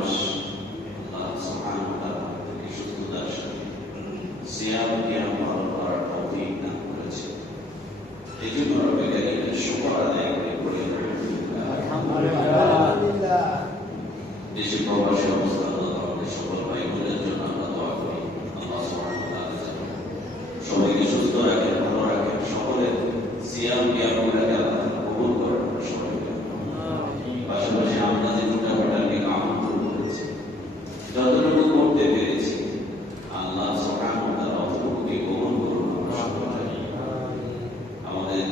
মাস আল্লাহ সুবহানাহু ওয়া তাআলা আমাদেরকে সুস্থতার সাথে সিয়াম কিয়াম পালন করার তৌফিক দান করেছে। এই জন্য রব্বুল কারীমের শুকর আদায় করে আলহামদুলিল্লাহ। দেশে প্রবাসী অবস্থান আমাদের সকল ভাই বোনের জন্য আমরা দোয়া করি আল্লাহ সুবহানাহু ওয়া তাআলা সবাইকে সুস্থ রাখেন, ভালো রাখেন, সকলের সিয়াম কিয়ামগুলোকে আল্লাহ কবুল করেন সবাইকে। পাশাপাশি আমরা যে টুটাফাটাকে আমন্ত্রণ করেছি, যতটুকু করতে পেরেছি আল্লাহ সুবহানাহু ওয়া তাআলা অতটুকুকে কবুল করুন। আমাদের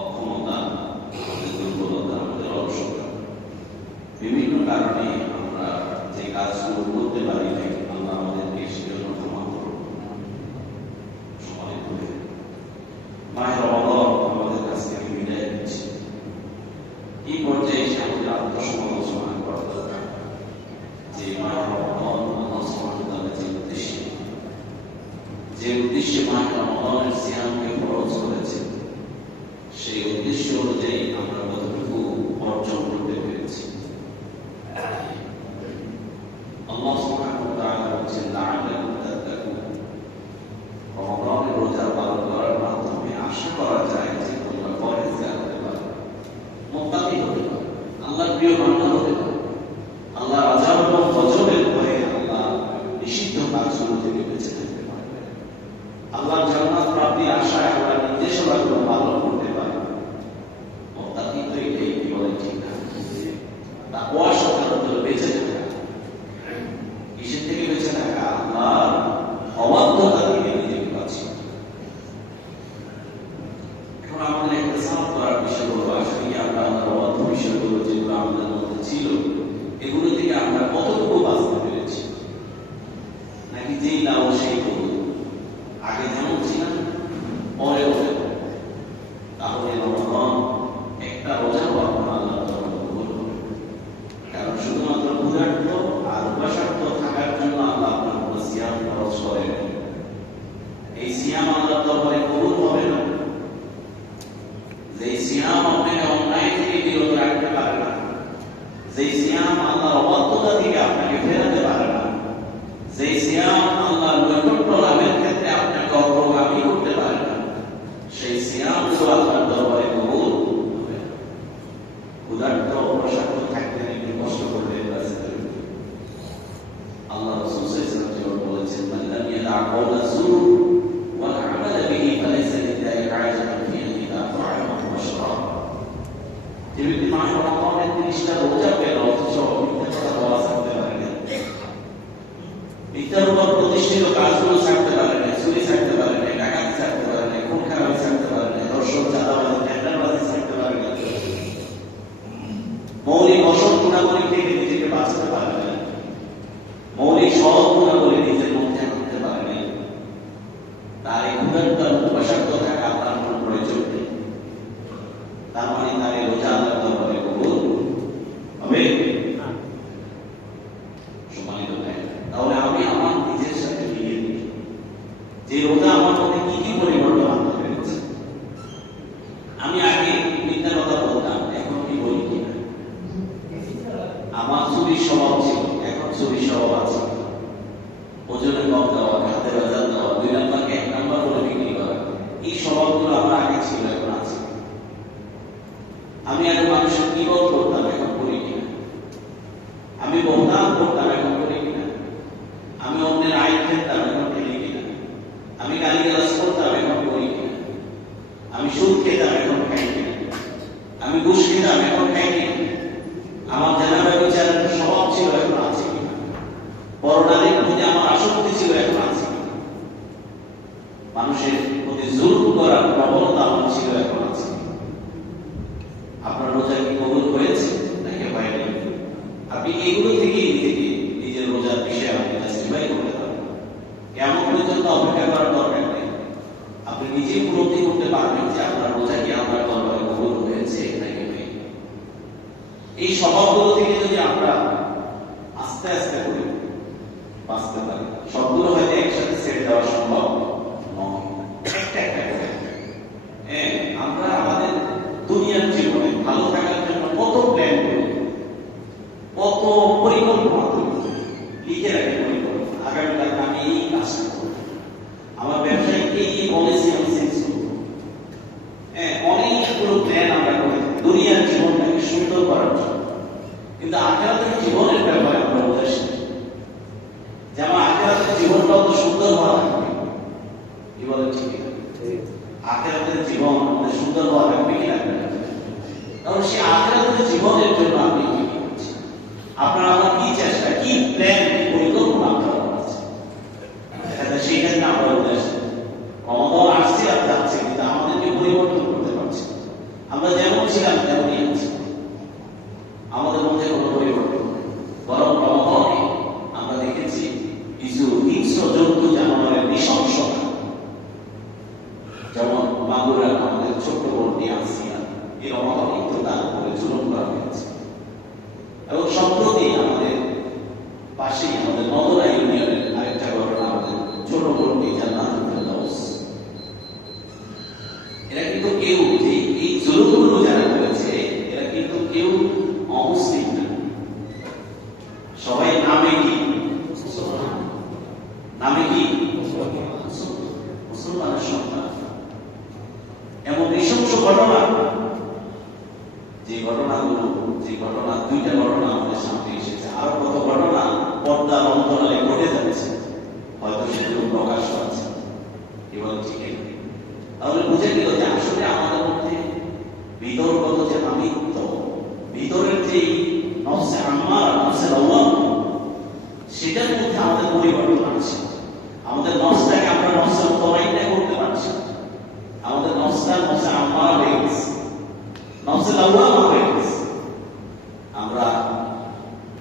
অক্ষমতা, আমাদের দুর্বলতা, আমাদের অলসতা, বিভিন্ন কারণে আমরা যে কাজগুলো করতে পারি না, আল্লাহ আমাদেরকে সেজন্য ক্ষমা করুন। সবাই করে মায়ের রমজান আমাদের কাছ থেকে বিদায় নিচ্ছে। এই পর্যায়ে এসে আমাদের আত্মসমালোচনা করা দরকার যে মায়ের রমজান আল্লাহ সুবহানাহু ওয়া তাআলা যে উদ্দেশ্যে মায়ের রমজানের সিয়ামকে ফরজ করেছে, সেই উদ্দেশ্য অনুযায়ী আমরা কতটুকু অর্জন করতে পেরেছি। আল্লাহ সুবহানাহু ওয়া তাআলা বলেছেন লাআল্লাকুম তাত্তাকুন, রমজানের রোজা পালন করার মাধ্যমে আশা করা যায় যে তোমরা পরহেজগার হতে পারবে, মুত্তাকি হতে পারবে, আল্লাহর প্রিয় বান্দা হতে পারবে, আল্লাহর আযাব এবং গজবের ভয়ে আল্লাহ নিষিদ্ধ কাজগুলো থেকে বেঁচে থাকতে পারবে, আল্লাহর জান্নাত প্রাপ্তির আশায় আল্লাহর নির্দেশনাগুলো পালন করতে পারবে। মুত্তাকি তো এটাই, কি বলেন ঠিক না? তাকওয়া সাধারণত বেঁচে থাকা। কিসের থেকে বেঁচে থাকা? আল্লাহর অবাধ্যতা থেকে নিজেকে বাঁচিয়ে। এখন আমাদের একটা সাফ করার বিষয় হলো আসলে কি আমরা আল্লাহর অবাধ্য বিষয়গুলো যেগুলো আমাদের মধ্যে ছিল এগুলো থেকে আমরা কতটুকু বাঁচতে পেরেছি, নাকি যেই লাও সেই করুন, আগে যেমন ছিলাম পরে হতে পারে। তাহলে রমজান একটা রোজাও আপনার আল্লাহ তাআলা কবুল করবেন। কারণ শুধুমাত্র ক্ষুধার্ত আর উপাসার্থ থাকার জন্য আল্লাহ আপনার কোনো সিয়াম ফরজ করেন। এই সিয়াম আল্লাহ দরবারে কবুল হবে না। যে সিয়াম আপনাকে অন্যায় থেকে বিরত রাখতে পারে না, যে সিয়াম আল্লাহর অবাধ্যতা থেকে আপনাকে ফেরাতে পারে না, যে সিয়াম আল্লাহর নৈকট্য লাভের ক্ষেত্রে আপনাকে অগ্রগামী করতে পারে না, সেই সিয়াম তো আল্লাহর দরবারে কবুল হবে না। ক্ষুধার্ত উপাসার্থ থাকতে একটু কষ্ট করবে আল্লাহ রাসূল সাল্লাল্লাহু আলাইহি ওয়াসাল্লাম বলেছেন মান লাম ইয়াদা কাওলা যুর ওয়াল আমালা বিহি ফালাইসা লিল্লাহি হাজাতুন ফি আন ইয়াতা'আমাহু ওয়া শারাব। যে ব্যক্তি মাস রমজানের 30টা রোজা পেল অথচ মিথ্যা কথা বলা ছাড়তে পারে না, মিথ্যার উপর প্রতিষ্ঠিত কাজগুলো ছাড়তে পারে না, চুরি ছাড়তে পারে না, ডাকাতি ছাড়তে পারে না, খুন খারাপি ছাড়তে পারে না, দর্শন চাঁদাবাজি টেন্ডারবাজি ছাড়তে পারে না, মৌলিক অসৎ গুণাবলী থেকে নিজেকে বাঁচাতে পারে না, মৌলিক সৎ গুণাবলী নিজের মধ্যে আনতে পারে না, তার এই ক্ষুধার্ত উপাসার্থ থাকা তার কোনো প্রয়োজন নেই। তার মানে তার এই রোজা আল্লাহর দরবারে কবুল হবে না। সম্মানিত ভাই, তাহলে আমি আমার নিজের সাথে মিলিয়ে দিই যে রোজা আমার মধ্যে কি কি পরিবর্তন আনতে পেরেছে। আমি আগে মিথ্যা কথা বলতাম, এখন কি বলি কিনা? আমার চুরির স্বভাব ছিল, এখন চুরির স্বভাব আছে। ওজনে কম দেওয়া, হাতে বাজার দেওয়া, 2 নাম্বারকে 1 নাম্বার বলে বিক্রি করা, এই স্বভাবগুলো আমার আগে ছিল, এখন আছে। আমি আগে মানুষের কিবত করতাম, এখন করি কিনা? আমি বহনাম করতাম, এখন করি কিনা? আমি অন্যের আইন খেলতাম, এখন খেলি কিনা? আমি গালিগালাজ করতাম, এখন করি কিনা? আমি সুদ খেতাম, এখন খাই কিনা? আমি ঘুষ খেতাম, এখন খাই কিনা? আমার জানাবে বিচারের স্বভাব ছিল, এখন আছে কিনা? পরনারীর প্রতি আমার আসক্তি ছিল, এখন আছে কিনা? মানুষের প্রতি জুলুম করার প্রবণতা আমার ছিল, এখন আছে কিনা? আপনার রোজা কি কবুল হয়েছে নাকি হয়নি? আপনি এগুলো থেকেই নিজেকে নিজের রোজার বিষয়ে আপনি জাস্টিফাই করতে পারবেন। কেমন পর্যন্ত অপেক্ষা করার দরকার নেই। আপনি নিজেই উপলব্ধি করতে পারবেন যে আপনার রোজা কি আপনার দরবারে কবুল হয়েছে নাকি হয়নি। এই স্বভাবগুলো থেকে যদি আমরা আস্তে আস্তে করে বাঁচতে পারি, সবগুলো হয়তো একসাথে সেট দেওয়া সম্ভব নয়, একটা একটা করে। আমরা আমাদের দুনিয়ার জীবনে ভালো থাকার জন্য কত প্ল্যান করি, কত পরিকল্পনা লিখে রাখি পরিকল্পনা, আগামীকাল আমি এই কাজটা করব, আমার ব্যবসায় এই পলিসি আমি চেঞ্জ করব। হ্যাঁ, অনেকগুলো প্ল্যান আমরা করি দুনিয়ার জীবনটাকে সুন্দর করার জন্য, কিন্তু আখিরাতের জীবনের ব্যাপারে আমরা উদাসীন। যে আমার আখিরাতের জীবনটাও তো সুন্দর হওয়া লাগবে, কি বলে ঠিক? আখিরাতের জীবন আমাদের সুন্দর হওয়া লাগবে কি লাগবে না? কারণ সেই আখিরাতের জীবনের জন্য আপনি কি করছেন, আপনার আমার কি চেষ্টা, কি প্ল্যান, কি পরিকল্পনা আপনারা করছেন, সেই ক্ষেত্রে আমরা উদাসীন। রমাদান আসছে আর যাচ্ছে, কিন্তু আমাদেরকে পরিবর্তন করতে পারছি। আমরা যেমন ছিলাম তেমনই আছি, আমাদের মধ্যে কোনো পরিবর্তন। বরং রমাদানে আমরা দেখেছি কিছু হিংস্র জন্তু জানোয়ারের নৃশংসতা, যেমন মাগুরা আমাদের ছোট্ট বোন নিয়ে আসছিলাম, এই রমাদানে কিন্তু তার উপরে জুলুম করা হয়েছে। এবং সম্প্রতি আমাদের পাশেই আমাদের নদরা ইউনিয়নের আরেকটা ঘটনা, আমাদের ছোট বোনটি জান্নাতুল ফেরদাউস, এরা কিন্তু কেউ যে এই জুলুমগুলো যারা করেছে এরা কিন্তু কেউ অমুসলিম না, সবাই নামে কি নামে কি মুসলমানের সন্তান। এমন নৃশংস ঘটনা, যে ঘটনাগুলো, যে ঘটনা, দুইটা ঘটনা আমাদের সামনে এসেছে, আরো কত ঘটনা পর্দার অন্তরালে ঘটে যাচ্ছে, হয়তো সেগুলো প্রকাশ পাচ্ছে। এবার ঠিক তাহলে বুঝে গেল যে আসলে আমাদের মধ্যে ভিতরগত যে আমিত্ব, ভিতরের যে নফসে আম্মারা, নফসে লাওয়ামা, সেটার মধ্যে আমাদের পরিবর্তন আছে। আমাদের নফসটাকে আমরা নফসে মুতমাইন্না করতে পারছি, আমাদের নফসটা নফসে আম্মারা হয়ে গেছে, নফসে লাওয়ামা হয়ে গেছে। আমরা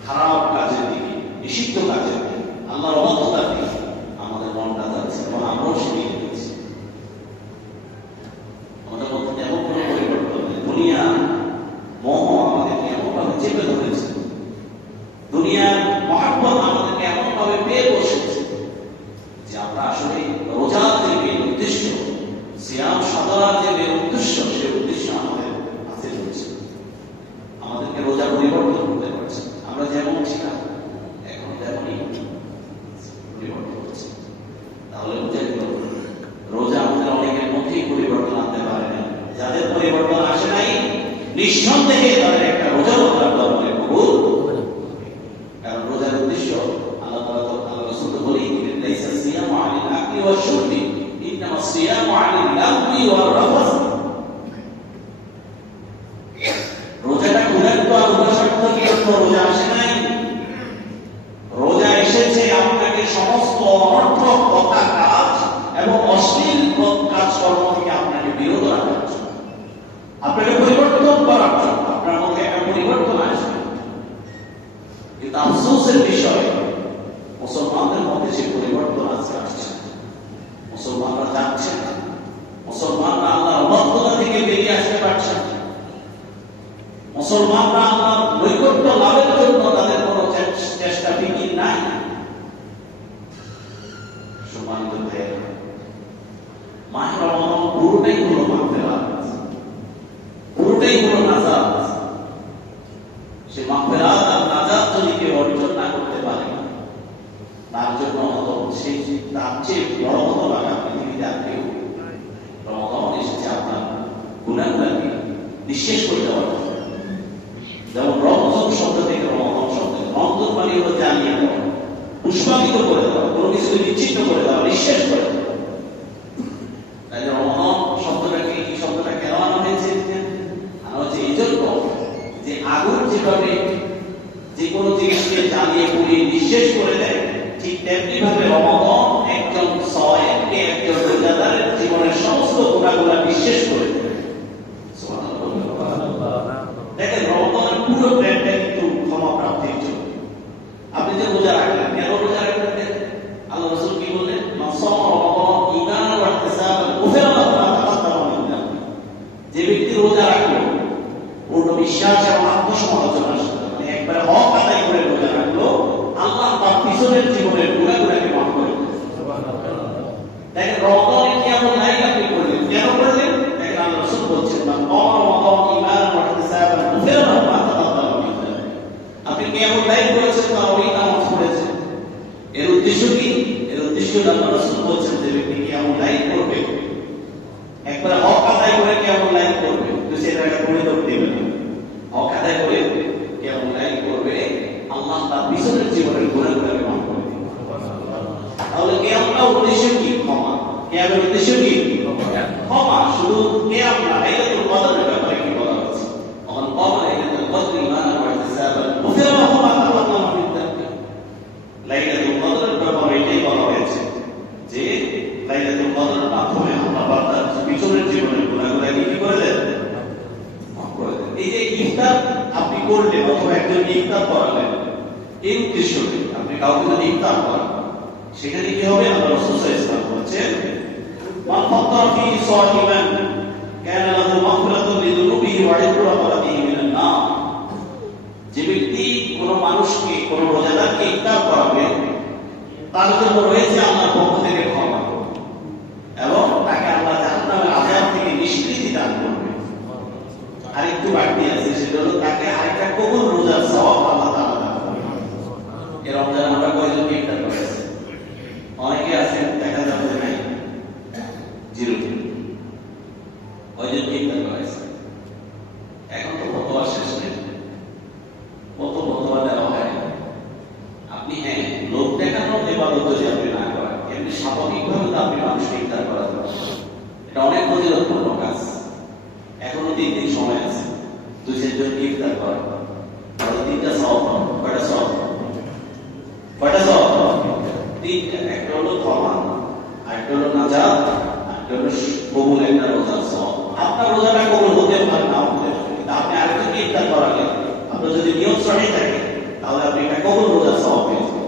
খারাপ কাজের দিকে, নিষিদ্ধ কাজের দিকে, আল্লাহর অবাধ্যতার দিকে আমাদের মনটা যাচ্ছে এবং আমরাও সেদিকে গেছি। আমাদের মধ্যে এমন কোনো পরিবর্তন নেই। দুনিয়া মোহ আমাদেরকে এমনভাবে চেপে ধরেছে, দুনিয়ার মহাব্বত আমাদেরকে এমনভাবে পেয়ে বসেছে যে আমরা আসলে রোজা যে মেন উদ্দেশ্য, সিয়াম সাধনার যে মেন উদ্দেশ্য, সেই উদ্দেশ্য আমাদের হাতে রয়েছে। আমাদেরকে রোজা পরিবর্তন করতে পারছে, আমরা যেমন ছিলাম এখন তেমনই পরিবর্তন হচ্ছে। তাহলে বুঝে গেল রোজা আমাদের অনেকের মধ্যেই পরিবর্তন আনতে পারে না। যাদের পরিবর্তন আসে নাই, নিঃসন্দেহে তাদের একটা রোজা আল্লাহ দরবারে কবুল, কারণ রোজার উদ্দেশ্য আল্লাহ তাআলা তো আল্লাহ রাসূল তো বলেই দিলেন, লাইসা সিয়ামু আনিল আকলি ওয়াশ শুরবি ইন্নামা সিয়ামু আনিল লাগবি ওয়ার রাফাস। রোজাটা ক্ষুধার্ত আর উপাসার্থ কি জন্য রোজা আসে নাই? রোজা এসেছে আপনাকে সমস্ত অনর্থক কথা, কাজ এবং অশ্লীল কাজকর্ম থেকে আপনাকে বিরত রাখার জন্য, আপনাকে পরিবর্তন করার জন্য, আপনার মধ্যে একটা পরিবর্তন আসবে। কিন্তু আফসোসের বিষয়, মুসলমানদের মধ্যে যে পরিবর্তন আজকে আসছে, মুসলমানরা যাচ্ছে না, মুসলমানরা আল্লাহর অবাধ্যতা থেকে বেরিয়ে আসতে পারছে না, মুসলমানরা আল্লাহর নৈকট্য লাভের জন্য তাদের কোনো চেষ্টা ফিকির নাই। সম্মানিত ভাইয়েরা, মাহে রমাদান পুরোটাই হলো মাগফিরাত, পুরোটাই হলো নাজাত। সে মাগফিরাত আর নাজাত যদি কেউ অর্জন না করতে পারে, তার জন্য সেই তার চেয়ে বড় হতভাগা পৃথিবীতে আর কেউ। রমাদান এসেছে আপনার গুনাহগুলোকে নিঃশেষ করে দেওয়ার জন্য। যেমন রমজান শব্দ থেকে রমাদান শব্দ, রমজান মানে হলো জ্বালিয়ে দেওয়া, পুষ্পাঙ্কিত করে দেওয়া, কোনো কিছু নিশ্চিত করে দেওয়া, নিঃশেষ করে দেওয়া। তাই রমাদান শব্দটাকে, এই শব্দটা কেন আনা হয়েছে? আনা হচ্ছে এই জন্য যে আগুন যেভাবে যে কোনো জিনিসকে জ্বালিয়ে পুড়িয়ে নিঃশেষ করে দেয়, ঠিক তেমনি ভাবে রমাদান একজন সায়েমকে, একজন রোজাদারের জীবনের সমস্ত গুনাহগুলো নিঃশেষ করে দেয়। দেখেন, রমাদানের পুরো প্ল্যানটা কিন্তু ক্ষমা প্রাপ্তির জন্য। আপনি যে রোজা রাখলেন, কেন রোজা রাখলেন? আল্লাহ রাসূল কি বললেন? মান সামা রমাদান ঈমানান ওয়া ইহতিসাবান গুফিরা লাহু মা তাকাদ্দামা মিন যামবি। যে ব্যক্তি রোজা রাখলো পূর্ণ বিশ্বাস এবং আত্মসমালোচনার সাথে, মানে একবারে হক আদায় করে রোজা রাখলো, আল্লাহ তার পিছনের জীবনের গুনাহগুলোকে মাফ করে দেন। সুবহানাল্লাহ। দেখেন, রমাদানে কিয়ামুল লাইল আপনি করলেন, কেন করলেন? দেখেন, আল্লাহ রাসূল বলছেন, মান কামা রমাদান ঈমানান ওয়া ইহতিসাবান গুফিরা লাহু মা তাকাদ্দামা মিন যামবি। আপনি কিয়ামুল লাইল করেছেন বা ওই নামাজ পড়েছেন, কিয়ামের উদ্দেশ্য কি? ক্ষমা। শুধু কিয়াম না, লাইলাতুল কদরের ব্যাপারে কি বলা হচ্ছে? অন ক্বামা লাইলাতুল কদরি ঈমানান ওয়া ইহতিসাবান গুফিরা লাহু মা তাকাদ্দামা মিন যামবি। লাইলাতুল কদরের ব্যাপারে এটাই বলা হয়েছে যে লাইলাতুল কদরের মাধ্যমে আল্লাহ বান্দার পিছনের জীবনের গুনাহগুলো কি করে দেন? মাফ করে দেন। এই যে ইফতার আপনি করলেন অথবা একজনকে ইফতার করালেন, এই উদ্দেশ্য আপনি কাউকে যদি ইফতার করান, সেখানে কি হবে? আল্লাহ রাসূল সাল্লাল্লাহু আলাইহি ওয়াসাল্লাম বলেছেন, মান ফাত্তারা ফি সাহিমান কানা লাহু মাগফিরাতুন লিযুনুবিহি ওয়া ইযরু রাকাতিহি মিনান নার। যে ব্যক্তি কোন মানুষকে, কোন রোজাদারকে ইফতার করাবে, তার জন্য রয়েছে আল্লাহর পক্ষ থেকে ক্ষমা এবং তাকে আল্লাহ জাহান্নামের আযাব থেকে নিষ্কৃতি দান করবে। আরেকটু বাড়তি আছে, সেটা হলো তাকে আরেকটা কবুল রোজার সওয়াব আল্লাহ তাআলা দান করবে। এই রমজান আমরা কয়জনকে ইফতার করেছি? অনেকে আছেন দেখা যাবে নাই, জিরো। কয়জনকে ইফতার করেছে? এখন তো ফতোয়া শেষ নেই, কত ফতোয়া দেওয়া হয়। আপনি হ্যাঁ লোক দেখানো ইবাদত যদি আপনি না করেন, এমনি স্বাভাবিকভাবে তো আপনি মানুষকে ইফতার করা যাবে, এটা অনেক ফজিলতপূর্ণ কাজ। এখনো 3 দিন সময় আছে, 2-4 জনকে ইফতার করা, তাহলে 3টা সওয়াব পাবেন। কয়টা সওয়াব? কয়টা সওয়াব? 3টা। একটা হলো ক্ষমা, আরেকটা হলো নাজাত, আরেকটা হলো কবুল একটা রোজার সওয়াব। আপনার রোজাটা কবুল হতে পারে, নাও হতে পারে, কিন্তু আপনি আরেকজনকে ইফতার করালেন, আপনার যদি নিয়ত সঠিক থাকে তাহলে আপনি একটা কবুল রোজার সওয়াব পেয়েছেন।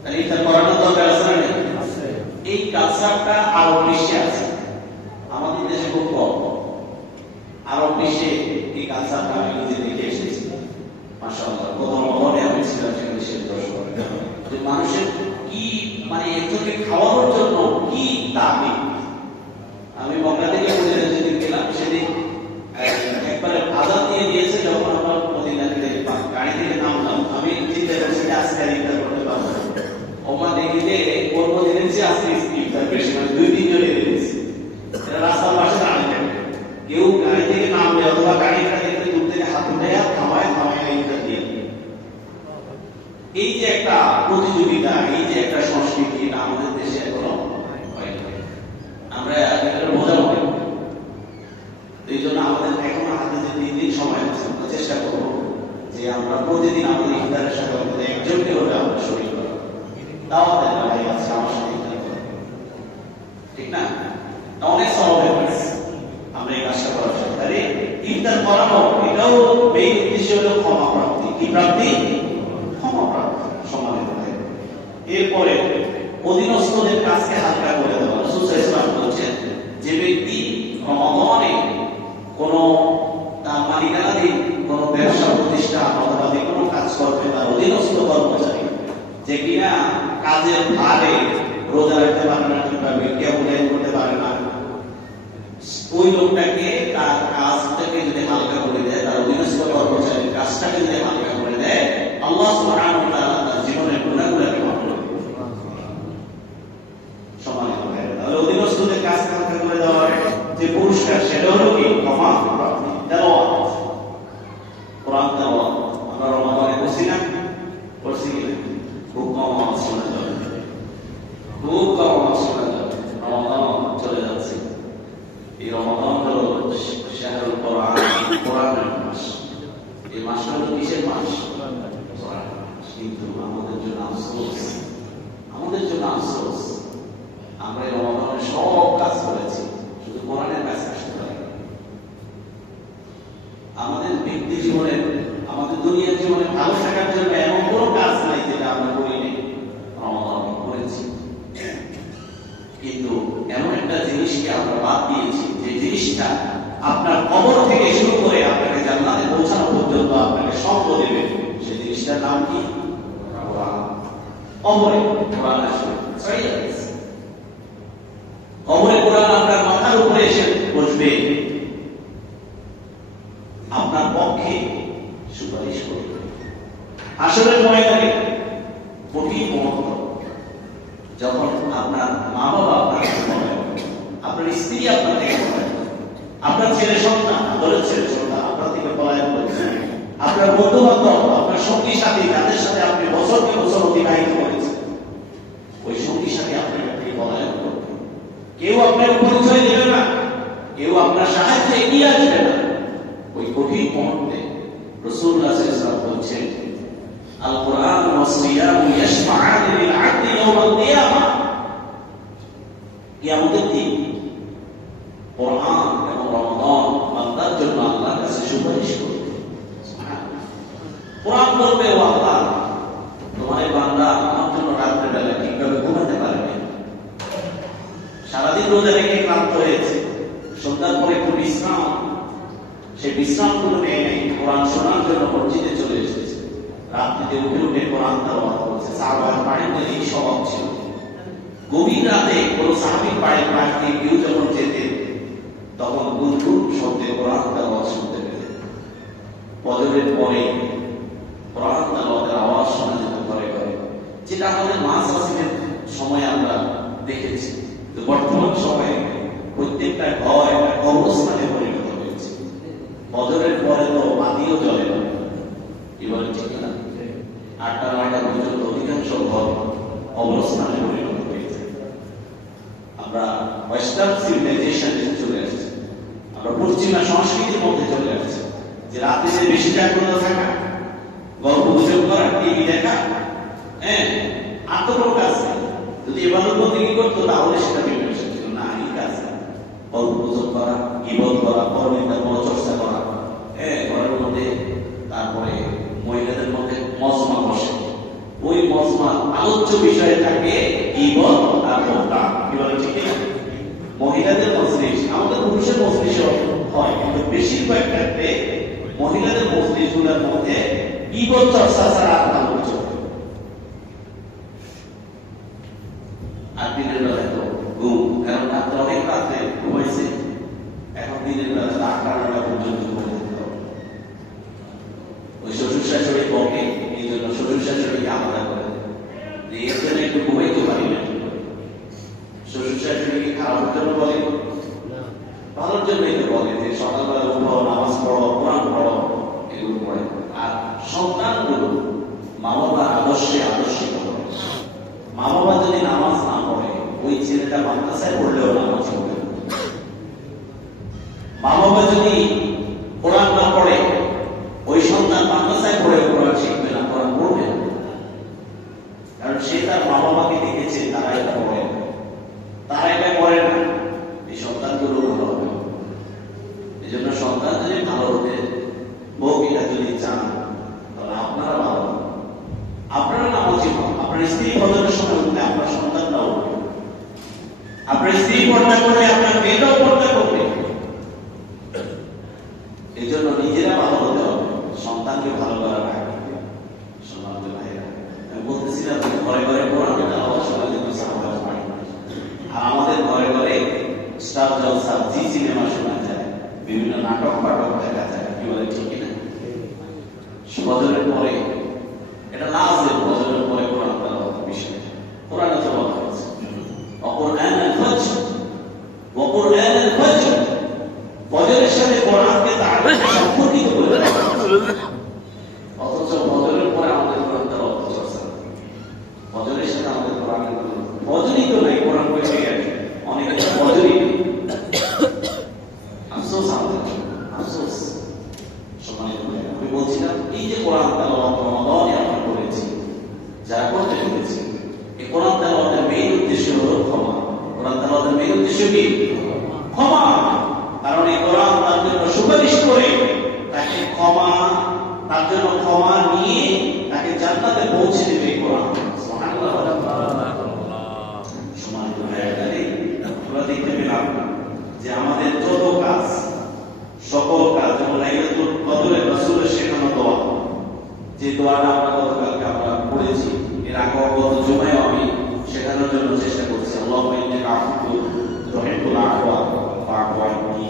তাহলে ইফতার করানোর দরকার আছে না? এই কালচারটা আরব বিশ্বে আছে, আমাদের দেশে খুব কম। আরব বিশ্বে এই কালচারটা আমি নিজে দেখে এসেছি। মাশাআল্লাহ, প্রথম অবনে আমি ছিলাম সেখানে দেশের দর্শক। যে মানুষের কি মানে একজনকে খাওয়ানোর জন্য কি দাবি। আমি মক্কা থেকে মদিনা যেদিন গেলাম, সেদিন একবারে আযান দিয়ে দিয়েছে। যখন আমরা মদিনা থেকে গাড়ি থেকে নামলাম, আমি চিন্তা করছি আজকে ইফতার করতে পারবো। ওমা দেখি যে ওর মদিনা যে আজকে ইফতার বেশি, মানে 2-3 জনে দিয়েছে। এরা রাস্তার পাশে দাঁড়িয়ে থাকে, কেউ গাড়ি থেকে নামলে অথবা গাড়িটা দেখতে দূর থেকে হাত উঠাইয়া থামায় ইফতার দিয়ে। এই যে একটা প্রতিযোগিতা, এই যে একটা সংস্কৃতি, এটা আমাদের দেশে এখনো হয়নি। আমরা এটা বোঝা মনে করি। এই জন্য আমাদের এখন হাতে যে 3 দিন সময় আছে, আমরা চেষ্টা করবো যে আমরা প্রতিদিন আমাদের ইফতারের সাথে অন্তত একজনকে হলে আমরা শরীর করি, দাওয়াত দেন ভাই আজকে আমার সাথে ইফতার করো, ঠিক না? অনেক সওয়াব আছে আমরা এই কাজটা করার সাথে। তাহলে ইফতার করানো এটাও মেইন উদ্দেশ্য হলো ক্ষমা প্রাপ্তি। কি প্রাপ্তি? ক্ষমা প্রাপ্তি। সম্মানিত ভাই, এরপরে অধীনস্থদের কাজকে হালকা করে দেওয়া। রাসূল সাল্লাল্লাহু আলাইহি ওয়াসাল্লাম বলেছেন, যে ব্যক্তি রমাদানে কোন তার মালিকানাধীন কোন ব্যবসা প্রতিষ্ঠান অথবা যে কোনো কাজ করবে, তার অধীনস্থ কর্মচারী যে কিনা কাজের ভারে রোজা রাখতে পারে না, কিংবা ভিক্ষা মূল্যায়ন করতে পারে না, ওই লোকটাকে তার কাজটাকে যদি হালকা করে দেয়, তার অধীনস্থ কর্মচারীর কাজটাকে যদি হালকা করে দেয়, আল্লাহ সুবহানাহু ওয়া তাআলা তার জীবনের গুনাহগুলোকে মাফ করে দেন। সম্মানিত ভাই, তাহলে অধীনস্থদের কাজ হালকা করে দেওয়ার যে পুরস্কার, সেটা হলো কি? ক্ষমা প্রাপ্তি। তেলাওয়াত, কোরআন তেলাওয়াত আমরা রমাদানে করছি না? করছি কি? খুব কম আওয়াজ শোনা যাবে, খুব কম আওয়াজ শোনা যাবে। রমাদান চলে যাচ্ছে। এই রমাদান হলো শাহরুল কোরআন, কোরআনের মাস। এই মাসটা হলো কিসের মাস? কিন্তু আমাদের জন্য আফসোস, আমাদের জন্য আফসোস, আমরা এই রমাদানে সব কাজ করেছি, শুধু কোরআনের কাজ করতে পারি। আমাদের ব্যক্তি জীবনে, আমাদের দুনিয়ার জীবনে ভালো থাকার জন্য এমন কোনো কাজ নাই যেটা আমরা করিনি, রমাদানে করেছি। কিন্তু এমন একটা জিনিসকে আমরা বাদ দিয়েছি, যে জিনিসটা আপনার কবর থেকে শুরু করে আপনাকে জান্নাতে পৌঁছানো পর্যন্ত আপনাকে সঙ্গ দেবে। সেই জিনিসটার নাম কি? কোরআন। কবরে কোরআন আসবে, কবরে কোরআন আপনার মাথার উপরে এসে বসবে, আপনার পক্ষে সুপারিশ করবে। হাসরের ময়দানে কঠিন মুহূর্ত, যখন আপনার মা বাবা আপনাকে বলে, আপনার স্ত্রী আপনার থেকে বলে, আপনার ছেলে সন্তান, আদরের ছেলে সন্তান আপনার থেকে পলায়ন করেছে, আপনার বন্ধু বান্ধব, আপনার সঙ্গী সাথী, যাদের সাথে আপনি বছরকে বছর অতিবাহিত করেছেন, ওই সঙ্গী সাথী আপনার থেকে পলায়ন করবে। কেউ আপনার পরিচয় দেবে না, কেউ আপনার সাহায্যে এগিয়ে আসবে না। ওই কঠিন মুহূর্তে রাসূলুল্লাহ সাল্লাল্লাহু আলাইহি ওয়াসাল্লাম বলছেন, আল কোরআন ওয়াস সিয়াম ইয়াশফাআন লিল আবদি ইয়াওমাল কিয়ামা। কিয়ামতের দিন কোরআন এবং রমাদান বান্দার জন্য আল্লাহর কাছে সুপারিশ করবে। সুবহানাল্লাহ। কোরআন বলবে, ও আল্লাহ, তোমার এই বান্দা আমার জন্য রাতের বেলা ঠিকভাবে ঘুমাতে পারবে, সারাদিন রোজা রেখে ক্লান্ত হয়েছে, সন্ধ্যার পরে একটু বিশ্রাম, সে বিশ্রামগুলো নেয় নেই, কোরআন শোনার জন্য মসজিদে চলে এসেছে, রাত্রিতে উঠে উঠে কোরআন তেলাওয়াত করছে। সাহাবার বাড়িতে এই স্বভাব ছিল। গভীর রাতে কোন সাহাবীর বাড়ির পাশ দিয়ে কেউ যখন যেতেন, তখন গুনগুন শব্দে কোরআন তেলাওয়াত শুনতে পেতেন। ফজরের পরে কোরআন তেলাওয়াতের আওয়াজ শোনা যেত ঘরে ঘরে, যেটা আমাদের মাস আসিমের সময় আমরা দেখেছি। বর্তমান সময়ে প্রত্যেকটা ঘর একটা কবরস্থানে পরিণত হয়েছে। ফজরের পরে তো বাতিও জ্বলে না, কি বলেন ঠিক না? 8টা 9টা পর্যন্ত অধিকাংশ ঘর কবরস্থানে পরিণত হয়েছে। আমরা ওয়েস্টার্ন সিভিলাইজেশনে চলে আসছি, আমরা পশ্চিমা সংস্কৃতির মধ্যে চলে আসছি, যে রাতে যে বেশি জাগ্রত থাকা, গল্প গুজব করা, টিভি দেখা, আর তো কোনো কাজ নেই। যদি ইবাদত বন্দেগী করতো তাহলে সেটা বিবেচনা ছিল না, এই কাজ গল্প গুজব করা, ইবাদত করা, পরনিন্দা পরচর্চা করা, ঘরের মধ্যে। তারপরে মহিলাদের মধ্যে মজমা বসে, ওই মজমা আলোচ্য বিষয়ে থাকে ইবাদত আর মুক্তা। কি বলে ঠিক না? মহিলাদের মজলিস, আমাদের পুরুষের মজলিস হয়, কিন্তু বেশিরভাগ ক্ষেত্রে মহিলাদের মজলিসগুলোর মধ্যে ইবাদত চর্চা ছাড়া আর আলোচ্য। আর দিনের বেলায় তো ঘুম, কারণ রাত্রে অনেক রাত্রে ঘুমাইছে, এখন দিনের বেলা 8টা 9টা পর্যন্ত ঘুমাতে হবে। ওই শ্বশুর শাশুড়ি বকে, এই জন্য শ্বশুর শাশুড়িকে আলাদা করে যে এর জন্য একটু ঘুমাইতে পারি না। শ্বশুর শাশুড়িকে খারাপের জন্য বলে, ভালোর জন্যই তো বলে যে সকালবেলা উঠো, নামাজ পড়ো, কোরআন পড়ো, এগুলো পড়ে। আর সন্তানগুলো মা বাবার আদর্শে আদর্শিত হবে। মা বাবা যদি নামাজ না পড়ে, ওই ছেলেটা মাদ্রাসায় পড়লেও নামাজ পড়বে। মা বাবা যদি কোরআন না পড়ে, ওই সন্তান মাদ্রাসায় পড়ে কোরআন শিখবে না, কোরআন পড়বে না। কারণ সে তার মা বাবাকে দেখেছে তারা এটা পড়ে, তারা এটা করে না। এই সন্তানগুলো ভালো হবে। এই জন্য সন্তান যদি ভালো হতে, বউ এটা যদি চান, তাহলে আপনারা ভালো, আপনারা নামাজি হন। আপনার স্ত্রী ফজরের সময় উঠলে আপনার সন্তানরাও উঠবে, আপনার স্ত্রী পর্দা করলে আপনার মেয়েটাও পর্দা করবে। এই জন্য নিজেরা ভালো হতে হবে, সন্তানকে ভালো করার আগে। সম্মানিত ভাইরা, আমি বলতেছিলাম ঘরে ঘরে কোরআনের আওয়াজ শোনা যেত সাহাবাদের বাড়ি, আর আমাদের ঘরে ঘরে স্টার জলসা, জি সিনেমা শোনা যায়, বিভিন্ন নাটক পাঠক দেখা যায়। কি বলে ঠিক না? ফজরের পরে এটা লাজিম, ফজরের পরে কোরআন তেলাওয়াতের বিষয়। কোরআনে তো বলা হয়েছে ওয়াকুরআনাল ফাজর, ওয়াকুরআনাল ফাজর, ফজরের সাথে কোরআনকে সম্পর্কিত করে দেওয়া হয়েছে। অথচ ফজরের পরে আমাদের কোরআন তেলাওয়াত চর্চা, ফজরের সাথে আমাদের কোরআনের ফজরই তো নাই, কোরআন কইতে গেছে অনেকে ফজরই। আফসোস আমাদের, আফসোস। সম্মানিত ভাইরা, আমি বলছিলাম এই যে কোরআন তেলাওয়াত রমাদানে আমরা করেছি, যারা করতে পেরেছি, এই কোরআন তেলাওয়াতের মেইন উদ্দেশ্য হলো ক্ষমা। কোরআন তেলাওয়াতের মেইন উদ্দেশ্য কি? ক্ষমা। কারণ এই কোরআন তার জন্য সুপারিশ করে তাকে ক্ষমা, তার জন্য ক্ষমা নিয়ে তাকে জান্নাতে পৌঁছে দেবে এই কোরআন। সুবহানাল্লাহ। সম্মানিত ভাইরা, আমরা দেখতে পেলাম যে আমাদের যত কাজ, সকল কাজ, যেমন লাইলাতুল কদরে রাসূলের শেখানো দোয়া, যে দোয়াটা আমরা গতকালকে আমরা পড়েছি, এর আগে গত জুমায় আমি শেখানোর জন্য চেষ্টা করছি। আল্লাহুম্মা ইন্নাকা আফুউন তুহিব্বুল আফওয়া ফা'ফু আন্নী।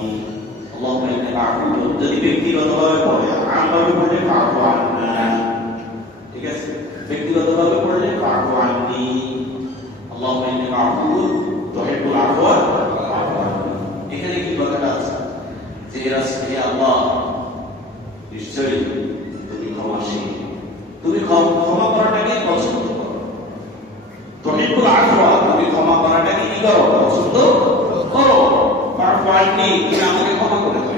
আল্লাহুম্মা ইন্নাকা আফুউন, যদি ব্যক্তিগতভাবে পড়ে, আমভাবে পড়লে ফা'ফু আন্না, ঠিক আছে? ব্যক্তিগতভাবে পড়লে ফা'ফু আন্নী। আল্লাহুম্মা ইন্নাকা আফুউন তুহিব্বুল আফওয়া ফা'ফু আন্নী। এখানে কি কথাটা আছে যে হে আল্লাহ, নিশ্চয়ই তুমি ক্ষমাশীল, তুমি ক্ষমা করাটাকে পছন্দ করো। তুহিব্বুল আফওয়া, তুমি ক্ষমা করাটাকে কি করো? পছন্দ করেননি, তুমি আমাকে ক্ষমা করে দাও।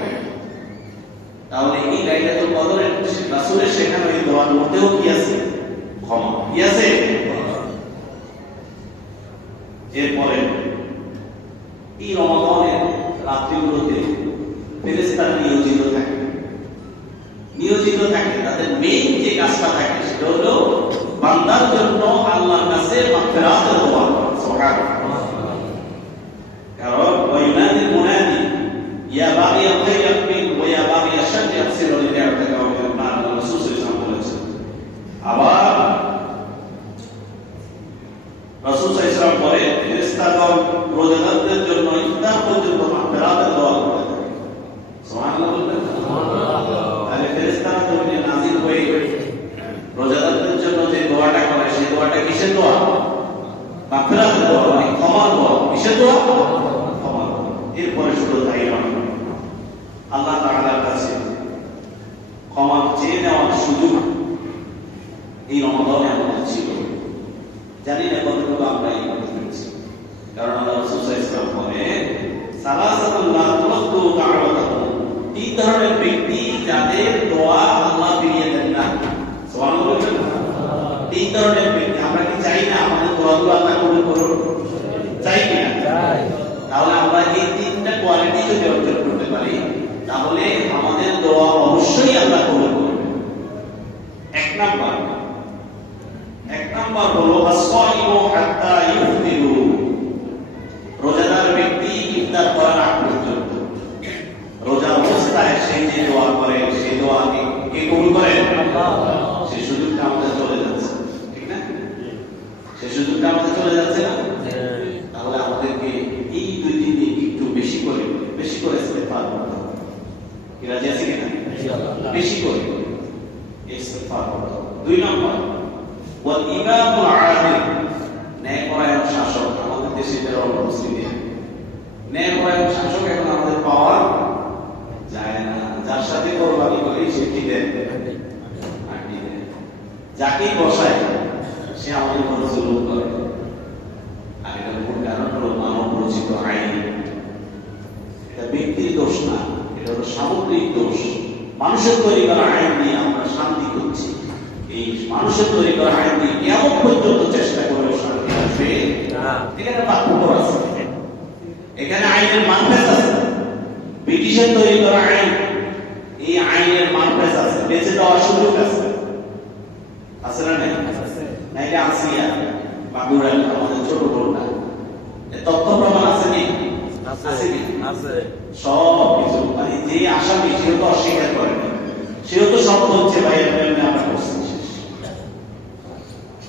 তাহলে এই লাইলাতুল কদরের রাসূলের শেখানো এই দোয়ার মধ্যেও কি আছে? ক্ষমা কি আছে? এরপরে এই রমাদানের রাত্রিগুলোতে ফেরেশতারা নিয়োজিত থাকে। তাদের মেইন যে কাজটা থাকে সেটা হলো বান্দার জন্য আল্লাহর কাছে মাগফিরাতের দোয়া করা। সুবহানাল্লাহ। কারণ ওয়াইনাদি মুনাদি ইয়া বাগিয়াল খাইর আকবিল ওয়া ইয়া বাগিয়াশ শাররি আকসির লিয়া'তাকা ওয়া মিনান নার, রাসূল সাল্লাল্লাহু আলাইহি ওয়াসাল্লাম বলেছেন। আবার রাসূল সাল্লাল্লাহু আলাইহি ওয়াসাল্লাম পরে ফেরেশতাগণ রোজাদারদের জন্য ইফতার পর্যন্ত মাগফিরাতের দোয়া করে থাকে। সুবহানাল্লাহ বলবেন। তাহলে ফেরেশতারা জমিনে নাযিল হয়ে রোজাদারদের জন্য যে দোয়াটা করে সেই দোয়াটা কিসের দোয়া? মাগফিরাতের দোয়া, মানে ক্ষমার দোয়া। কিসের দোয়া? ক্ষমার দোয়া। এরপরে শুধু তাই নয়, আল্লাহ তাআলার কাছে ক্ষমা চেয়ে নেওয়ার সুযোগ এই রমাদানে আমাদের ছিল। জানি না কতটুকু আমরা এই করতে পেরেছি, কারণ আল্লাহ রাসূল সাল্লাল্লাহু আলাইহি ওয়াসাল্লাম বলেন সালাসাতুল লা তুরাদ্দু দা'ওয়াতুহুম, তিন ধরনের ব্যক্তি যাদের দোয়া আল্লাহ ফিরিয়ে দেন না। সুবহানাল্লাহ। তিন ধরনের ব্যক্তি। আমরা কি চাই না আমাদের দোয়াগুলো আল্লাহ কবুল করুন? চাই কি না? চাই। তাহলে আমরা এই তিনটা কোয়ালিটি যদি অর্জন করতে পারি তাহলে আমাদের দোয়া অবশ্যই আল্লাহ কবুল করবেন। এক নাম্বার হলো আসসাইমু হাত্তা ইফতিরু, রোজাদার ব্যক্তি ইফতার করার আগ পর্যন্ত রোজা অবস্থায় সেই যে দোয়া করে সেই দোয়া কে কবুল করেন? আল্লাহ। সেই সুযোগটা আমাদের চলে যাচ্ছে, ঠিক না? সেই সুযোগটা আমাদের চলে যাচ্ছে না? তাহলে আমাদেরকে এই দুই তিন দিন একটু বেশি করে ইস্তেগফার করতে হবে। কি রাজি আছে কিনা? ইনশাআল্লাহ। বেশি করে ইস্তেগফার করতে হবে। দুই নম্বর ওয়াল ইমামুল আদিল, ন্যায়পরায়ণ শাসক। আমাদের দেশে যারা মুসলিম ন্যায়পরায়ণ শাসক এখন আমাদের পাওয়া যায় না। যার সাথে কোরবানি করি সে কি দেয়? যাকে বসায় সে আমাদের উপর জুলুম করে। আর এটার মূল কারণ হলো মানব রচিত আইন। এটা ব্যক্তির দোষ না, এটা হলো সামগ্রিক দোষ। মানুষের তৈরি করা আইন দিয়ে আমরা শান্তি করছি। এই মানুষের তৈরি করা আইন দিয়ে কেমন পর্যন্ত চেষ্টা করে শান্তি আসবে? এখানে পার্থক্য আছে, এখানে আইনের মানফেজ আছে। ব্রিটিশের তৈরি করা আইন, এই আইনের মানফেজ আছে, বেঁচে দেওয়ার সুযোগ আছে। আছে না? নাই? নাইলে আসিয়া বাগুড়া আমাদের ছোট বোনটা তথ্য প্রমাণ আছে কি? আছে। সব কিছু, মানে যে আসামি সেও তো অস্বীকার করে না, সেও তো সব হচ্ছে ভাই আমরা করছি।